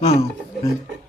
Ah, é.